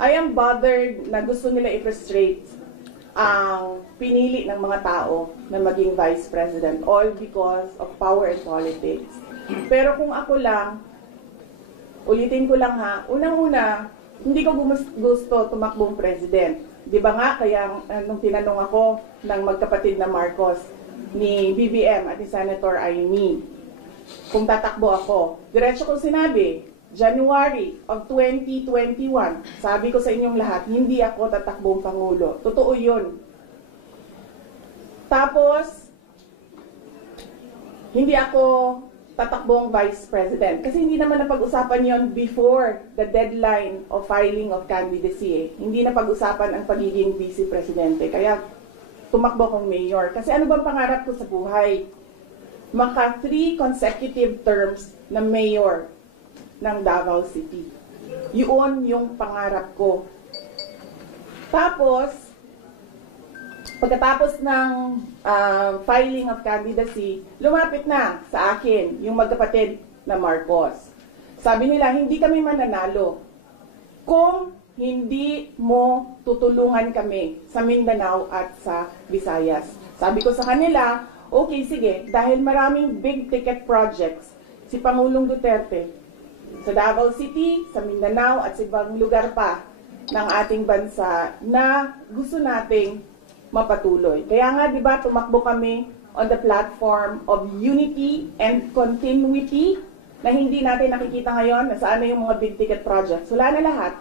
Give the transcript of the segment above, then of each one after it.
I am bothered na gusto nila i-frustrate ang pinili ng mga tao na maging Vice President, all because of power and politics. Pero kung ako lang, ulitin ko lang ha, unang-una, hindi ko gusto tumakbong President. Di ba nga, kaya nung tinanong ako ng magkapatid na Marcos, ni BBM at ni Senator Amy, kung tatakbo ako, diretso ko sinabi, January of 2021, sabi ko sa inyong lahat, hindi ako tatakbong Pangulo. Totoo yun. Tapos, hindi ako tatakbong Vice President. Kasi hindi naman napag-usapan yon before the deadline of filing of candidacy. Hindi napag-usapan ang pagiging Vice Presidente. Kaya, tumakbo akong mayor. Kasi ano bang pangarap ko sa buhay? Maka 3 consecutive terms na mayor ng Davao City. Yun yung pangarap ko. Tapos, pagkatapos ng filing of candidacy, lumapit na sa akin yung magkapatid na Marcos. Sabi nila, hindi kami mananalo kung hindi mo tutulungan kami sa Mindanao at sa Visayas. Sabi ko sa kanila, okay, sige, dahil maraming big ticket projects si Pangulong Duterte sa Davao City, sa Mindanao at sa ibang lugar pa ng ating bansa na gusto nating mapatuloy. Kaya nga, di ba, tumakbo kami on the platform of unity and continuity na hindi natin nakikita ngayon na saan na yung mga big ticket projects. Wala na lahat.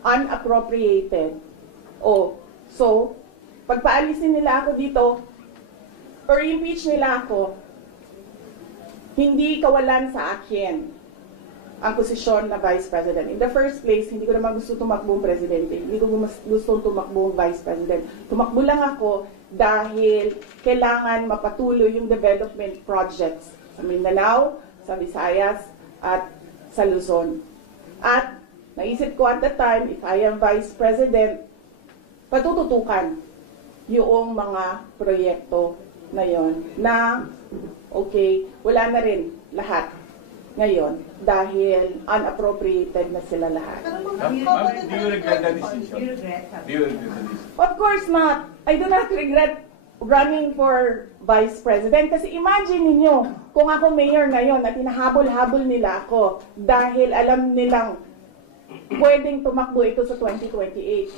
Unappropriated. So, pagpaalisin nila ako dito, or impeach nila ako, hindi kawalan sa akin ang posisyon na Vice President. In the first place, hindi ko naman gusto tumakbong Presidente. Hindi ko gusto tumakbong Vice President. Tumakbo lang ako dahil kailangan mapatuloy yung development projects sa Mindanao, sa Visayas, at sa Luzon. At naisip ko at the time, if I am Vice President, patututukan yung mga proyekto na yon na, okay, wala na rin lahat ngayon dahil unappropriated na sila lahat. Do you regret that decision? Do you regret that decision? Of course not. I do not regret running for Vice President. Kasi imagine ninyo, kung ako mayor ngayon at hinahabol-habol nila ako dahil alam nilang pwedeng tumakbo ito sa 2028.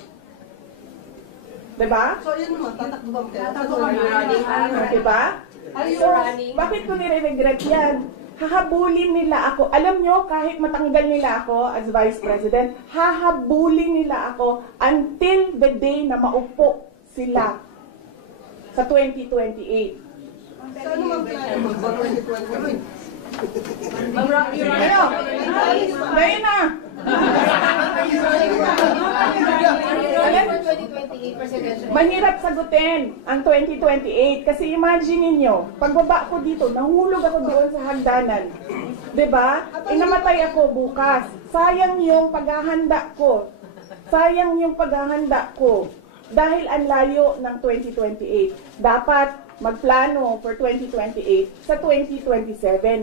Diba? So, yun naman, tatakbo ba? Diba? So, bakit ko nire-regret yan? Hahabulin nila ako. Alam nyo, kahit matanggal nila ako as Vice President, hahabulin nila ako until the day na maupo sila sa 2028. So, ano mang plano mo sa 2028? Ngayon na! Mahirap sagutin ang 2028 kasi imagine niyo, pagbaba ko dito, nahulog ako doon sa hagdanan. 'Di ba? Namatay ako bukas. Sayang yung paghahanda ko. Sayang yung paghahanda ko dahil ang layo ng 2028. Dapat magplano for 2028 sa 2027.